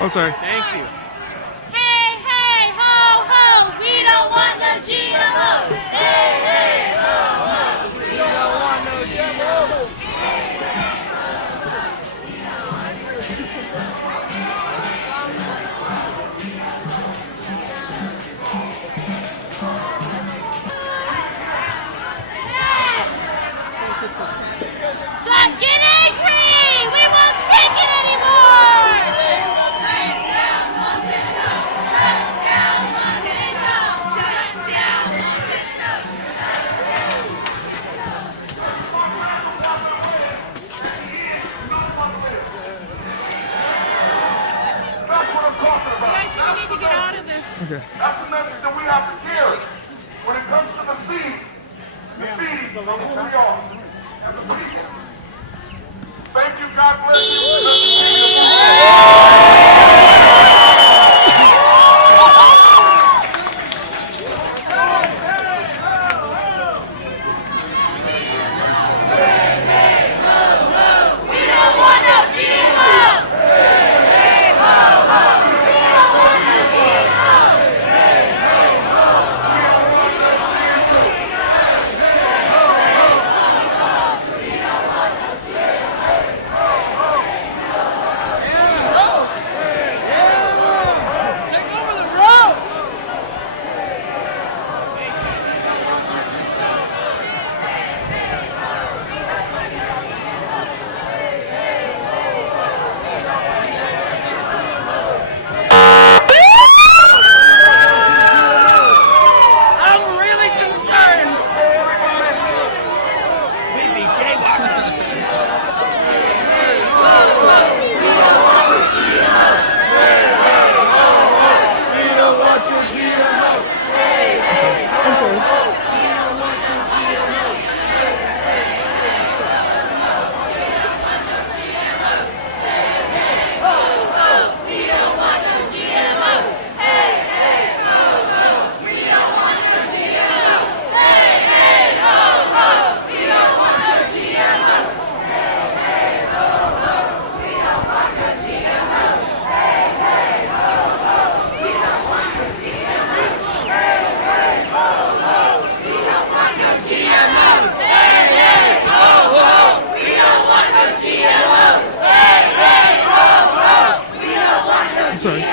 Okay. Thank you. Hey, hey, ho, ho, we don't want no GMOs. Hey, hey, ho, ho, we don't want no GMOs. Stop getting angry! We won't take it anymore! Okay. That's the message that we have to carry when it comes to the seed, the feeding of who we are as a people. Thank you, God bless you. Sorry.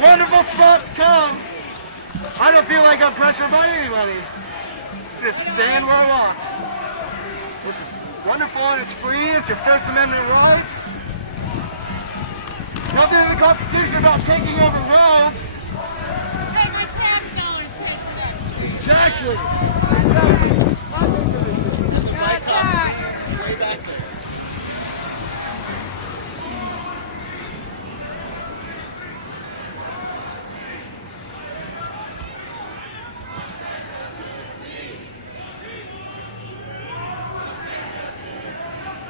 Wonderful spot to come. I don't feel like I'm pressured by anybody. Just stand where I want. It's wonderful and it's free. It's your First Amendment rights. Nothing in the Constitution about taking over roads. Hey, my tax dollars paid for that. Exactly. Exactly. Got that. Way back there. We'll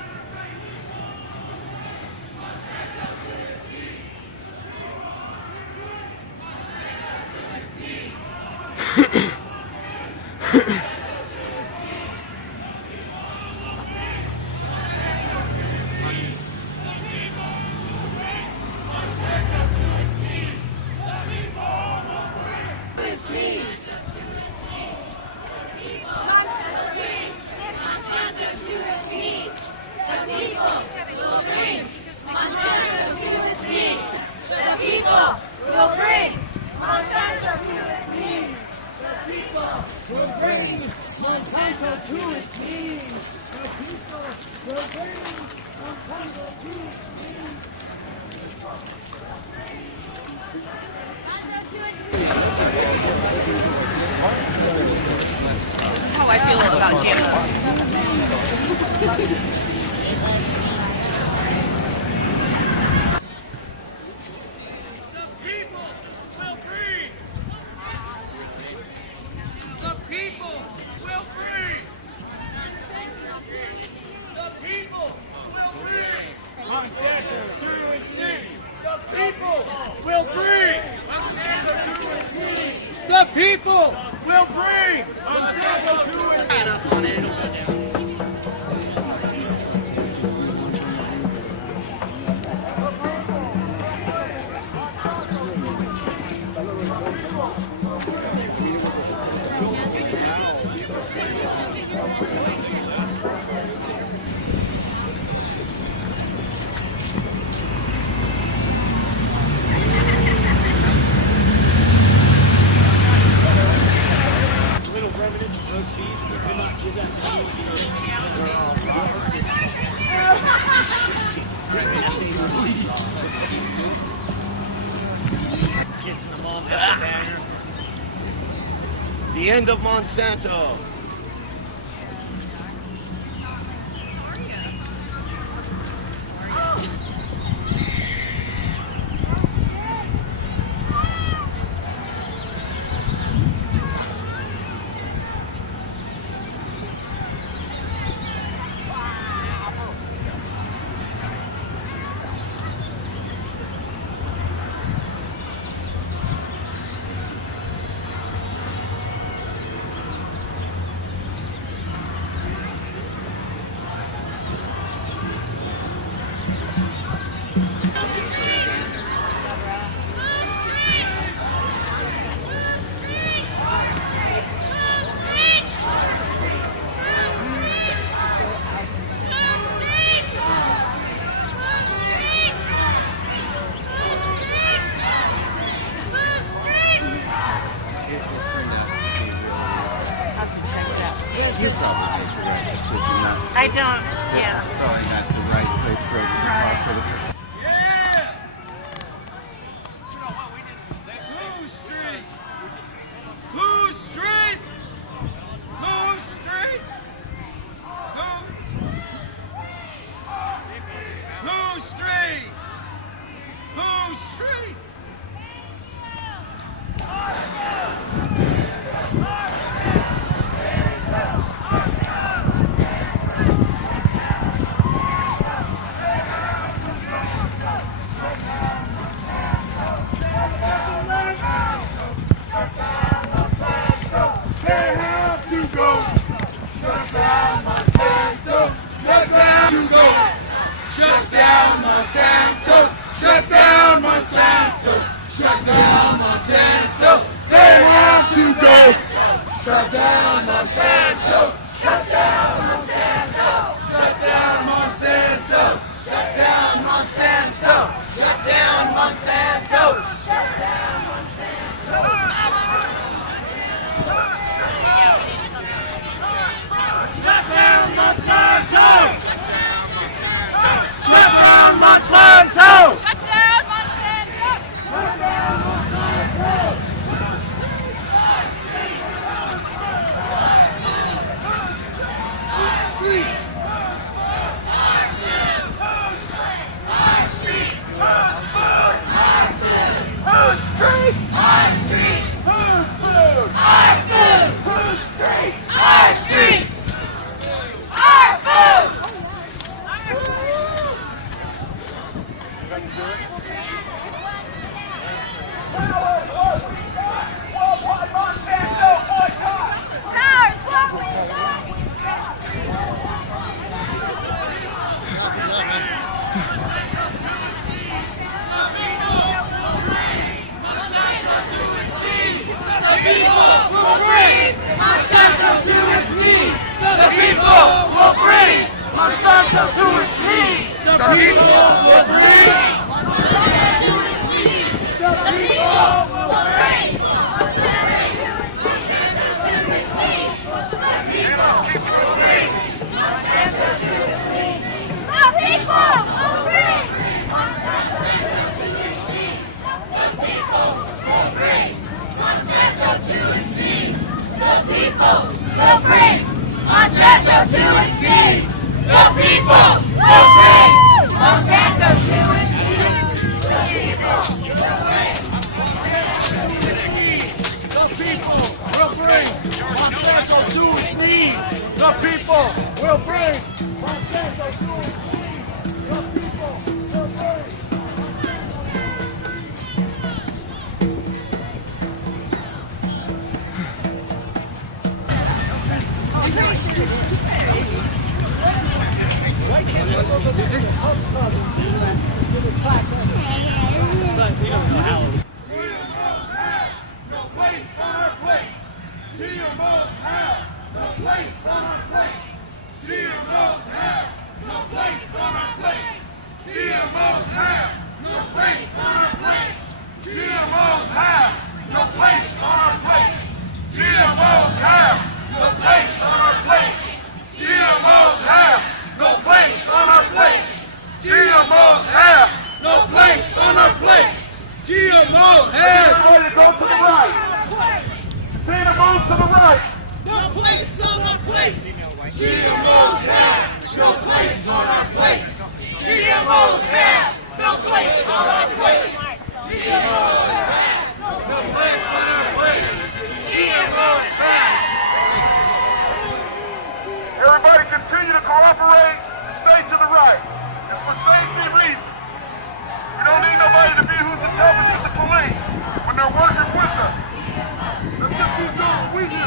bring Monsanto to its knees. The people will bring Monsanto to its knees. The people will bring Monsanto to its knees. Monsanto to its knees. I feel about GMOs. The people will bring Monsanto to its knees. The end of Monsanto. I don't, yeah. Probably not the right place for it to talk for the first. Whose streets? Whose streets? Whose streets? Whose streets? Whose streets? Shut down Monsanto! Shut down Monsanto! Shut down Monsanto! They have to go! Shut down Monsanto! Shut down Monsanto! Shut down Monsanto! Shut down Monsanto! Shut down Monsanto! Shut down Monsanto! Shut down Monsanto! Shut down Monsanto! Shut down Monsanto! Shut down Monsanto! Our streets! Our food! Our streets! Our food! Our streets! Our streets! Our food! Our food! Our streets! Our streets! Our food! The people will bring Monsanto to its knees. The people will bring Monsanto to its knees. The people will bring Monsanto to its knees. The people will bring Monsanto to its knees. The people will bring Monsanto to its knees. The people will bring Monsanto to its knees. The people will bring GMOs have to go to the right. Tina, move to the right. No place on our plates. GMOs have no place on our plates. GMOs have no place on our plates. GMOs have no place on our plates. GMOs have. Everybody continue to cooperate and stay to the right. It's for safety reasons. We don't need nobody to be who's the toughest with the police when they're working with us. Let's just keep doing what we do.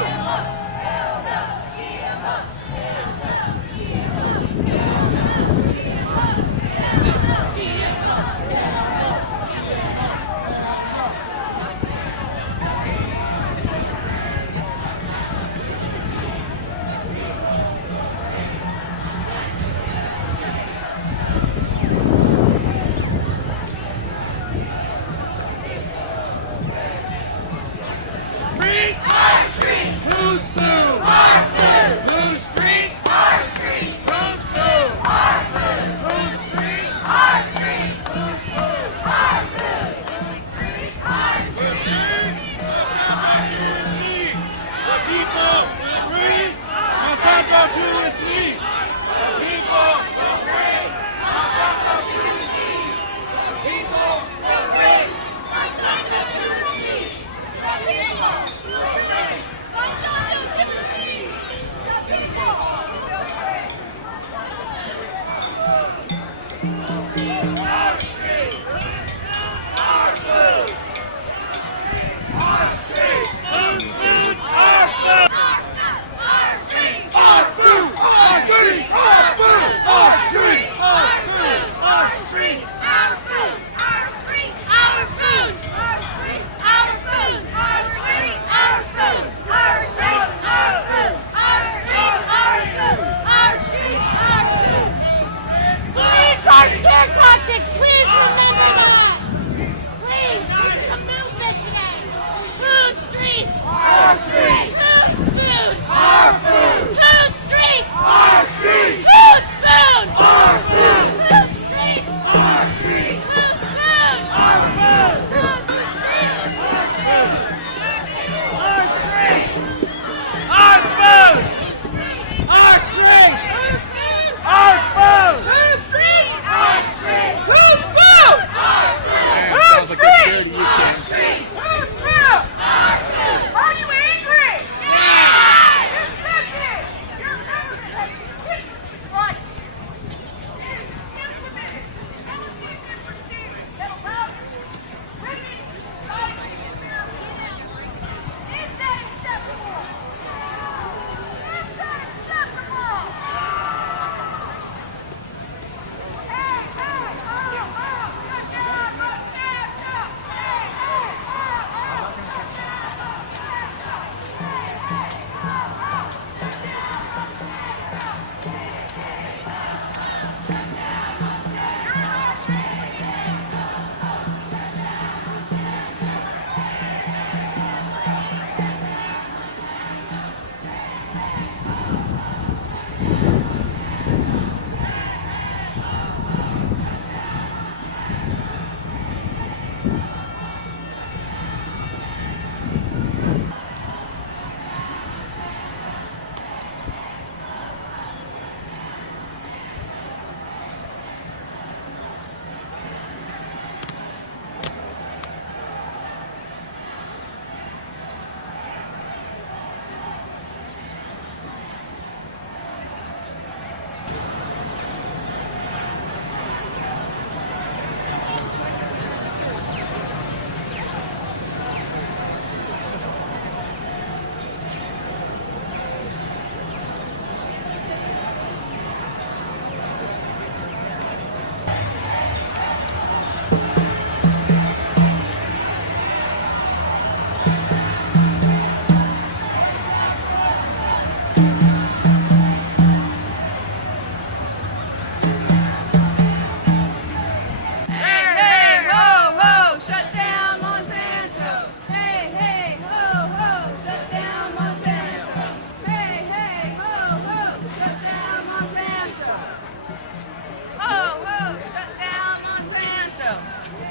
Our scare tactics, please remember that. Please, this is a movement today. Whose streets? Our streets. Whose food? Our food. Whose streets? Our streets. Whose food? Our food. Whose streets? Our streets. Whose food? Our food. Whose streets? Our food. Our streets. Our food! Our streets! Our food! Whose streets? Our streets. Whose food? Our food. Whose streets? Our streets. Whose food? Our food. Are you angry? Yes. Especially Monsanto!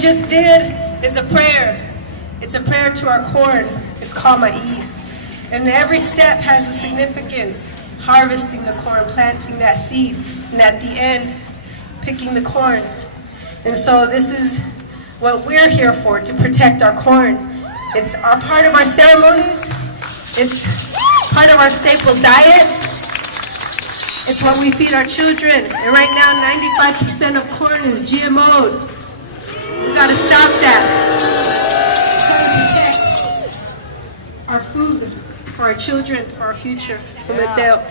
just did is a prayer. It's a prayer to our corn. It's called Maiz. And every step has a significance. Harvesting the corn, planting that seed, and at the end, picking the corn. And so this is what we're here for, to protect our corn. It's our part of our ceremonies. It's part of our staple diet. It's what we feed our children. And right now, 95% of corn is GMO'd. We gotta stop that. Protect our food for our children, for our future. Mateo.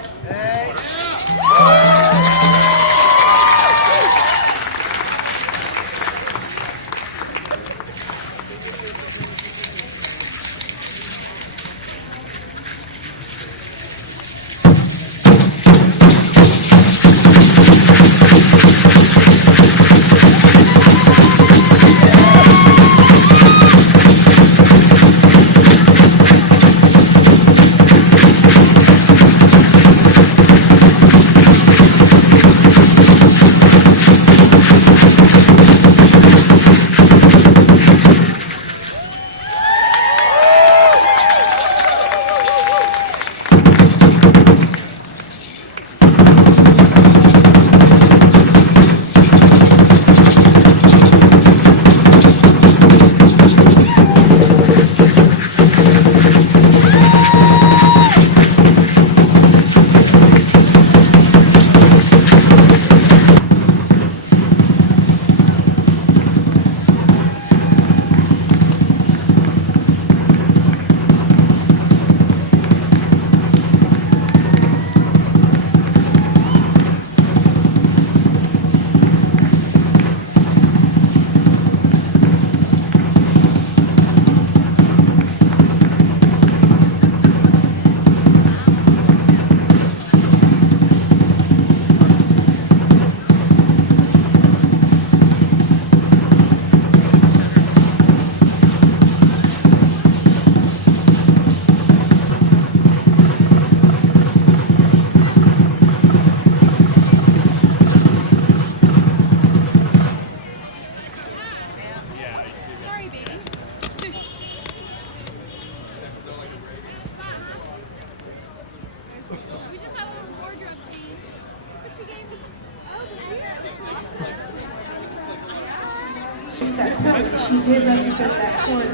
That corn, she did represent that corn,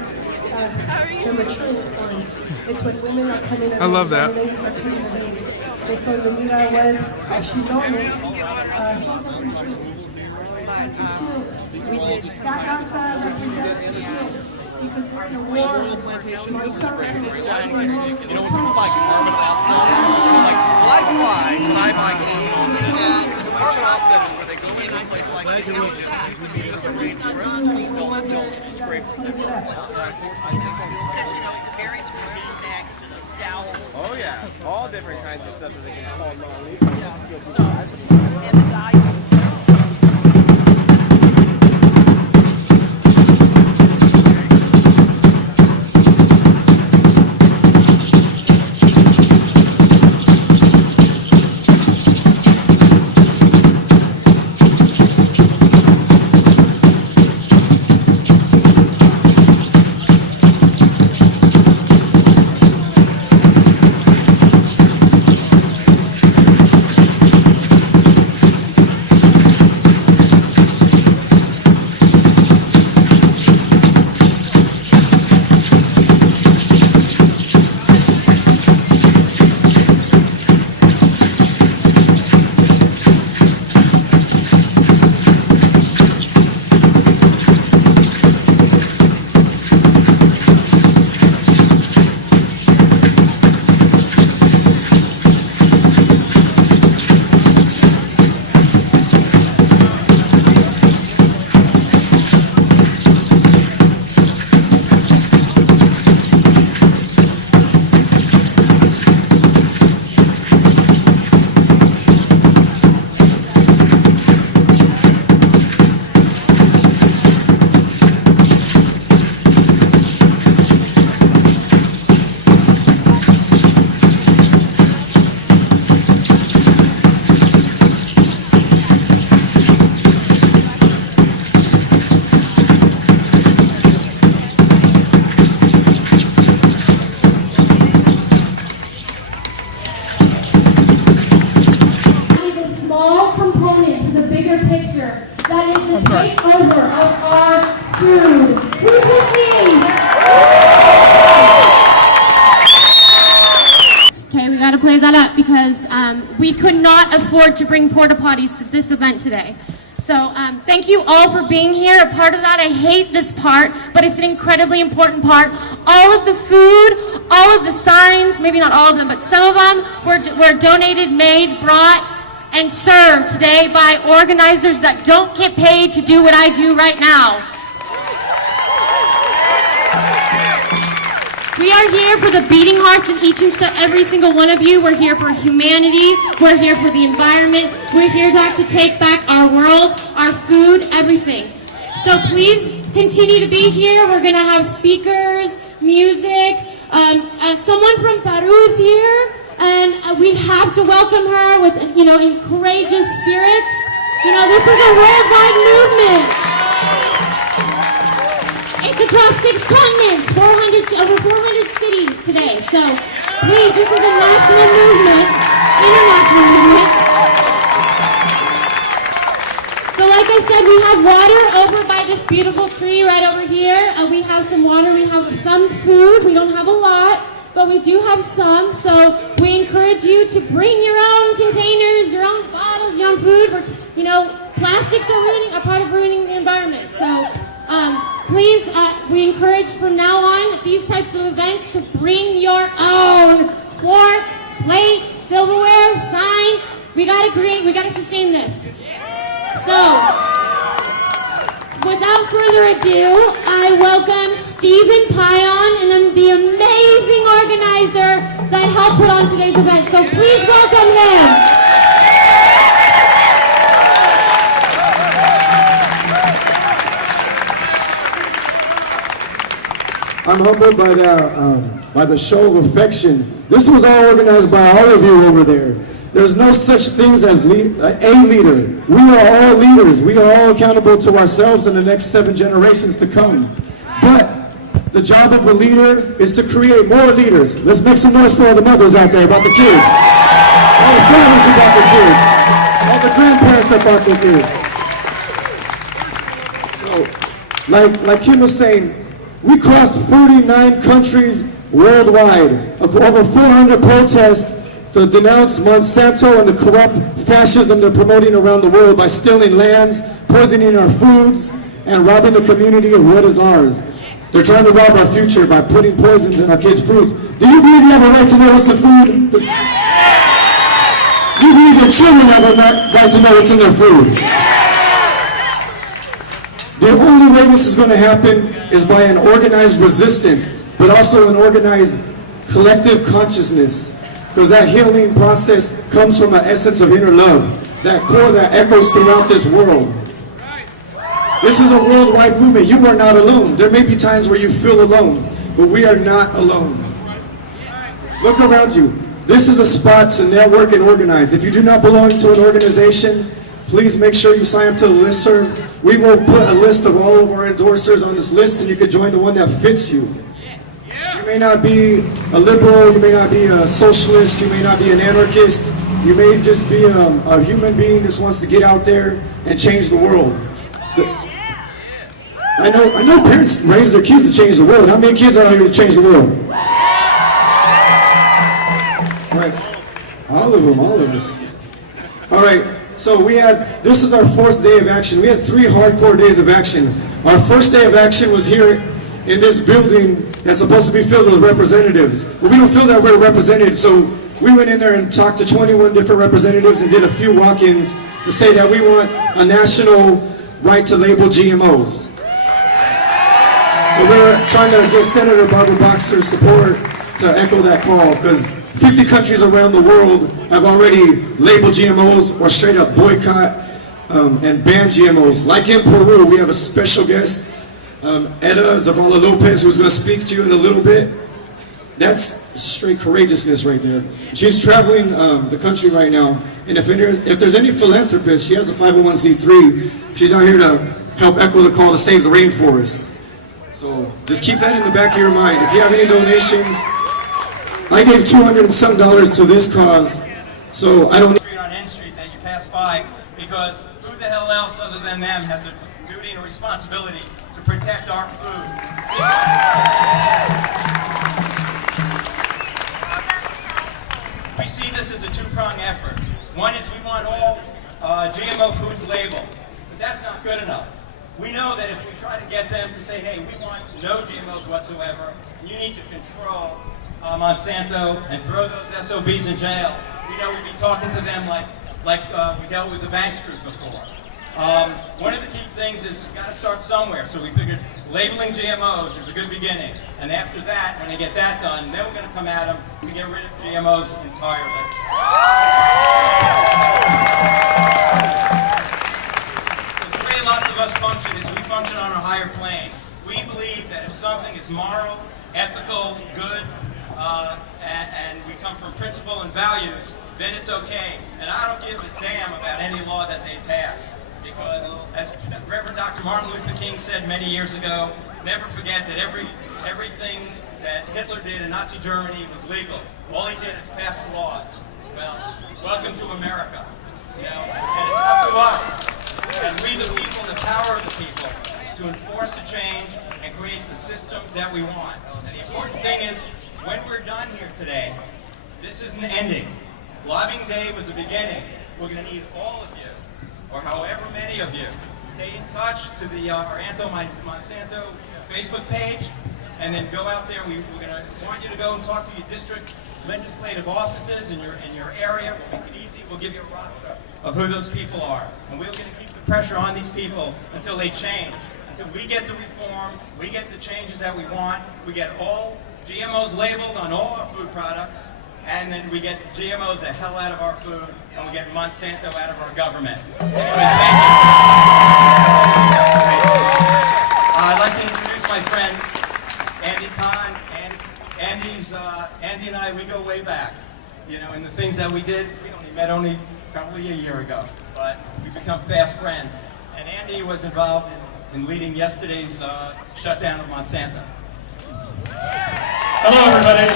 the mature corn. It's when women are coming of age. I love that. When ladies are coming of age. And so the Mira was, she known it. We did. That Gaza represents the shield. Because we're in a war. Monsanto. You know, when people like carbon offset, like live carbon offset is where they go in a place like oh yeah, all different kinds of stuff that they can call non-lethal. bigger picture. That is the takeover of our food. Who's with me? Okay, we gotta play that up because we could not afford to bring porta potties to this event today. So thank you all for being here. A part of that, I hate this part, but it's an incredibly important part. All of the food, all of the signs, maybe not all of them, but some of them were donated, made, brought, and served today by organizers that don't get paid to do what I do right now. We are here for the beating hearts in each and every single one of you. We're here for humanity. We're here for the environment. We're here to have to take back our world, our food, everything. So please continue to be here. We're going to have speakers, music. Someone from Peru is here, and we have to welcome her with, in courageous spirits. This is a worldwide movement. It's across 6 continents, over 400 cities today. So please, this is a national movement, international movement. So like I said, we have water over by this beautiful tree right over here. We have some water, we have some food. We don't have a lot, but we do have some. So we encourage you to bring your own containers, your own bottles, your own food. Plastics are part of ruining the environment. So please, we encourage from now on at these types of events to bring your own fork, plate, silverware, sign. We gotta sustain this. So, without further ado, I welcome Stephen Pion, and the amazing organizer that helped put on today's event. So please welcome him. I'm humbled by the show of affection. This was all organized by all of you over there. There's no such things as a leader. We are all leaders. We are all accountable to ourselves and the next 7 generations to come. But the job of a leader is to create more leaders. Let's make some noise for all the mothers out there about the kids. All the fathers about the kids. All the grandparents about their kids. So, like Kim was saying, we crossed 49 countries worldwide, over 400 protests to denounce Monsanto and the corrupt fascism they're promoting around the world by stealing lands, poisoning our foods, and robbing the community of what is ours. They're trying to rob our future by putting poisons in our kids' foods. Do you believe you have a right to know what's the food? Do you believe your children have a right to know what's in their food? The only way this is going to happen is by an organized resistance, but also an organized collective consciousness. Because that healing process comes from an essence of inner love, that core that echoes throughout this world. This is a worldwide movement. You are not alone. There may be times where you feel alone, but we are not alone. Look around you. This is a spot to network and organize. If you do not belong to an organization, please make sure you sign up to the listserv. We will put a list of all of our endorsers on this list, and you can join the one that fits you. You may not be a liberal, you may not be a socialist, you may not be an anarchist, you may just be a human being that just wants to get out there and change the world. I know parents raise their kids to change the world. How many kids are out here to change the world? Right. All of them, all of us. All right. So this is our 4th day of action. We had 3 hardcore days of action. Our first day of action was here in this building that's supposed to be filled with representatives. But we don't feel that we're represented, so we went in there and talked to 21 different representatives and did a few walk-ins to say that we want a national right to label GMOs. So we're trying to get Senator Barbara Boxer's support to echo that call, because 50 countries around the world have already labeled GMOs or straight up boycott and ban GMOs. Like in Peru, we have a special guest, Eda Zavala Lopez, who's going to speak to you in a little bit. That's straight courageousness right there. She's traveling the country right now, and if there's any philanthropist, she has a 501c3. She's out here to help echo the call to save the rainforest. So just keep that in the back of your mind. If you have any donations, I gave $200 and some to this cause, so I don't. Street on N Street that you pass by because who the hell else other than them has a duty and a responsibility to protect our food? We see this as a two-pronged effort. One is we want all GMO foods labeled, but that's not good enough. We know that if we try to get them to say, hey, we want no GMOs whatsoever, and you need to control Monsanto and throw those SOBs in jail, we know we'd be talking to them like we dealt with the banksters before. One of the key things is you got to start somewhere, so we figured labeling GMOs is a good beginning. And after that, when they get that done, then we're going to come at them to get rid of GMOs entirely. The way lots of us function is we function on a higher plane. We believe that if something is moral, ethical, good, and we come from principle and values, then it's okay. And I don't give a damn about any law that they pass. Because, as Reverend Dr. Martin Luther King said many years ago, never forget that everything that Hitler did in Nazi Germany was legal. All he did is pass the laws. Well, welcome to America. You know, and it's up to us, and we the people and the power of the people, to enforce the change and create the systems that we want. And the important thing is, when we're done here today, this isn't ending. Lobbying Day was the beginning. We're going to need all of you, or however many of you, stay in touch to the our Monsanto Facebook page, and then go out there. We're going to want you to go and talk to your district legislative offices in your area. We'll make it easy. We'll give you a roster of who those people are, and we're going to keep the pressure on these people until they change, until we get the reform, we get the changes that we want, we get all GMOs labeled on all our food products, and then we get GMOs the hell out of our food, and we get Monsanto out of our government. Anyway, thank you. I'd like to introduce my friend, Andy Kahn. Andy and I, we go way back. You know, and the things that we did, we met only probably a year ago, but we've become fast friends. And Andy was involved in leading yesterday's shutdown of Monsanto. Hello, everybody.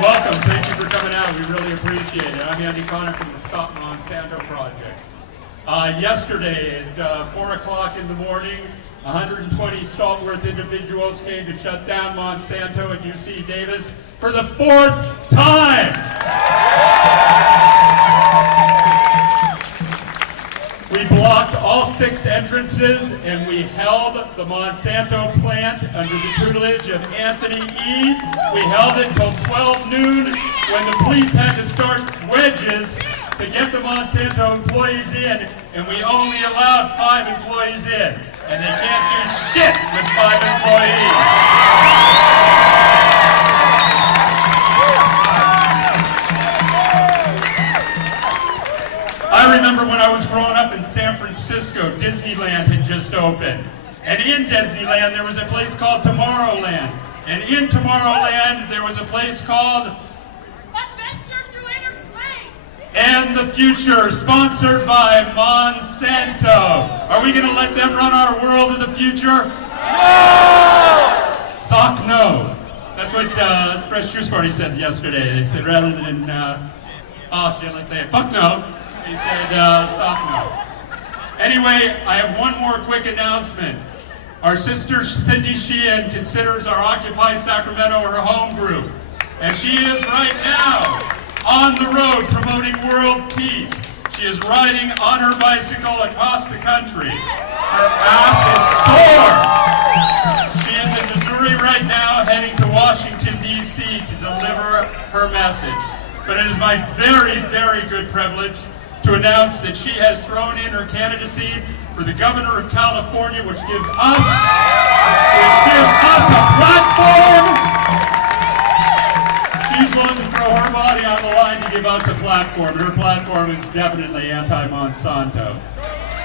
Welcome. Thank you for coming out. We really appreciate it. I'm Andy Connor from the Stop Monsanto Project. Yesterday at 4 o'clock in the morning, 120 stalwart individuals came to shut down Monsanto at UC Davis for the 4th time. We blocked all 6 entrances, and we held the Monsanto plant under the tutelage of Anthony E. We held it till 12 noon when the police had to start wedges to get the Monsanto employees in, and we only allowed 5 employees in. And they can't do shit with 5 employees. I remember when I was growing up in San Francisco, Disneyland had just opened. And in Disneyland, there was a place called Tomorrowland. And in Tomorrowland, there was a place called Adventure Through Inner Space. And the Future, sponsored by Monsanto. Are we going to let them run our world in the future? No! Sock no. That's what Fresh Juice Party said yesterday. They said rather than, let's say it, fuck no. He said, sock no. Anyway, I have one more quick announcement. Our sister Cindy Sheehan considers our Occupy Sacramento her home group. And she is right now on the road promoting world peace. She is riding on her bicycle across the country. Her ass is sore. She is in Missouri right now, heading to Washington, D.C. to deliver her message. But it is my very, very good privilege to announce that she has thrown in her candidacy for the governor of California, which gives us a platform. She's willing to throw her body on the line to give us a platform. Her platform is definitely anti-Monsanto.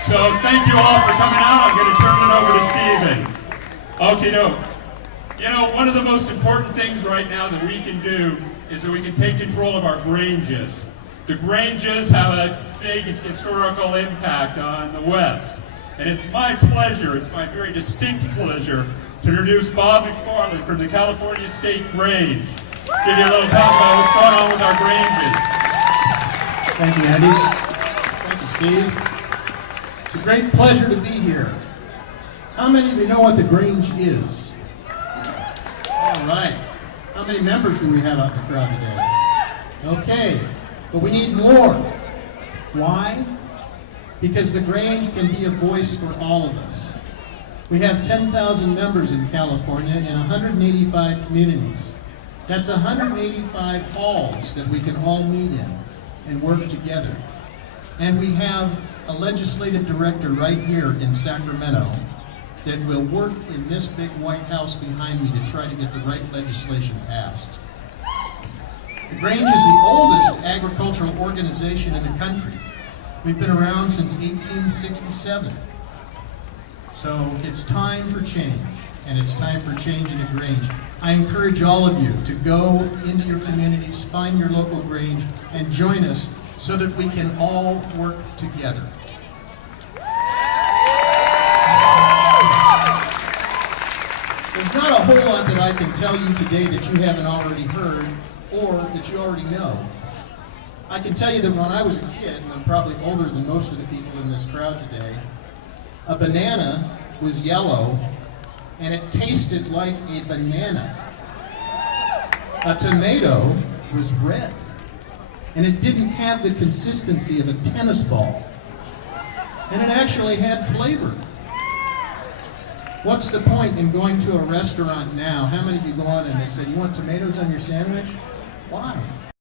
So thank you all for coming out. I'm going to turn it over to Stephen. Okie doke. You know, one of the most important things right now that we can do is that we can take control of our granges. The granges have a big historical impact on the West. And it's my pleasure, it's my very distinct pleasure, to introduce Bob McFarland from the California State Grange. Give you a little talk about what's going on with our granges. Thank you, Andy. Thank you, Steve. great pleasure to be here. How many of you know what the Grange is? All right. How many members do we have out in the crowd today? Okay, but we need more. Why? Because the Grange can be a voice for all of us. We have 10,000 members in California in 185 communities. That's 185 halls that we can all meet in and work together. And we have a legislative director right here in Sacramento that will work in this big White House behind me to try to get the right legislation passed. The Grange is the oldest agricultural organization in the country. We've been around since 1867. So it's time for change, and it's time for change in the Grange. I encourage all of you to go into your communities, find your local Grange, and join us so that we can all work together. There's not a whole lot that I can tell you today that you haven't already heard or that you already know. I can tell you that when I was a kid, and I'm probably older than most of the people in this crowd today, a banana was yellow and it tasted like a banana. A tomato was red and it didn't have the consistency of a tennis ball. And it actually had flavor. What's the point in going to a restaurant now? How many of you go on and they say, you want tomatoes on your sandwich? Why?